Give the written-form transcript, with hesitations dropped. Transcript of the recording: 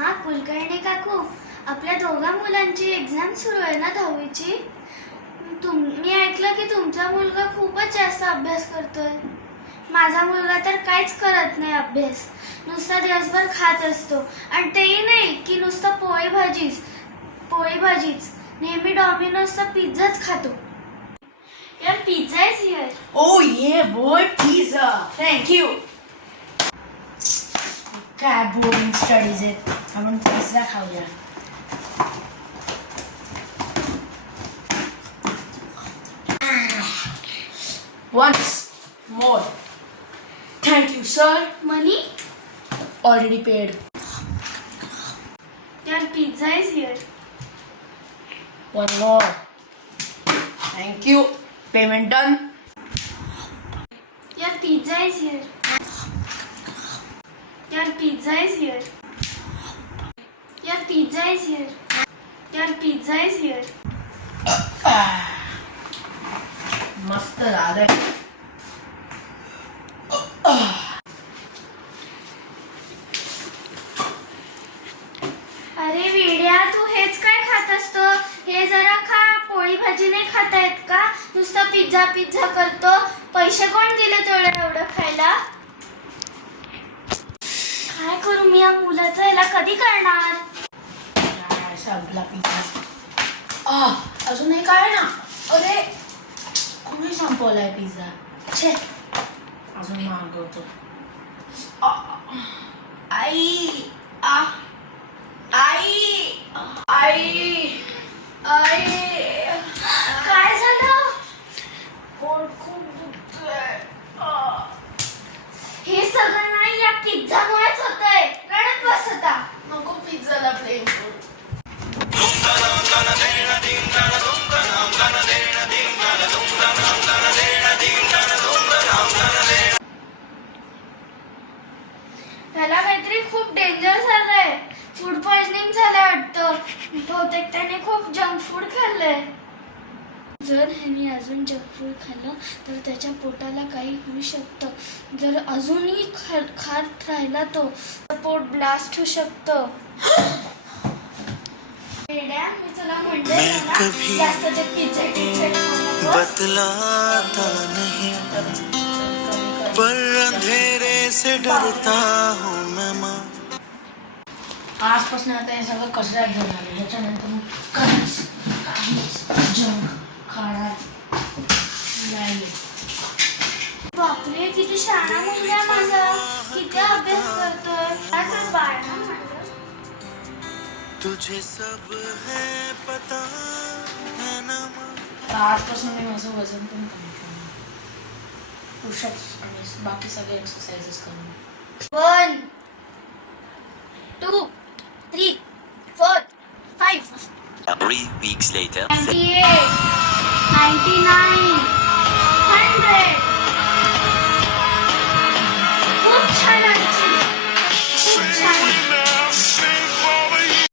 हा कुलकर्णी काकू, आपल्या दोघा मुलांची एक्झाम सुरू आहे ना 10वीची. मी ऐकलं की तुमचा मुलगा खूपच जास्त अभ्यास करतोय. माझा मुलगा तर काहीच करत नाही अभ्यास, नुसता दिवसभर खात असतो. आणि तेही नाही की नुसतं पोळी भाजीच, नेहमी डॉमिनोजचा पिझ्झाच खातो. यार pizza is here. Oh yeah boy, pizza. Thank you. काय बोरिंग स्टडीज आहेत. आपण पिझ्झा खाऊया. Once more. Thank you sir. Money? Already paid. यार pizza is here. One more. Thank you. Payment done. यार पिझ्झा इज हिअर. यार pizza is here. यार pizza is here. यार pizza is here. मस्त झालंय. अरे वेड्या, तू हेच काय खात असतो? हे जरा खा. पोळी भाजी नाही खाता येत का? नुसतं पिझ्झा पिझ्झा करतो. पैसे कोण दिले तेवढं एवढं खायला? काय करू मी या मुलाचं? याला कधी करणार? संपला पिझ्झा. अजून एक आहे ना. अरे कोणी संपवलाय पिझ्झा? छे, अजून मागवतो. आई आई आई आई काय झालं? पोट खूप दुखतंय. हे सगळं नाही या पिझ्झामुळेच होतंय. रडत बस आता. नको पिझ्झाला प्लेन करू. त्याला काहीतरी खूप डेंजर झालंय. फूड पॉइझनिंग झालंय वाटतं. बहुतेक त्याने खूप जंक फूड खाल्लंय. जर ह्याने अजून जंक फूड खाल्लं तर त्याच्या पोटाला काही होऊ शकतं. जर अजूनही खात राहिला तो पोट ब्लास्ट होऊ शकतं. मी तुला म्हणते जास्त ते पिझ्झा बतलाता नहीं पर अंधेरे से डरता हूँ मैं माँ. आजपासून आता हे सगळं कचऱ्यात घेऊन आलं. त्याच्यानंतर मग काहीच जंक खाणार नाही. बापरे, किती शहाणा मुलगा माझा. किती अभ्यास करतोय. आज बाळ ना माझं. तुझे सब है पता है ना माँ. आजपासून मी माझं वजन पण कमी करणार. पुशअप्स आणि बाकी सगळे एक्सरसाइजेस करणार. 1 2 3 4 5 3 weeks later. 98 99 100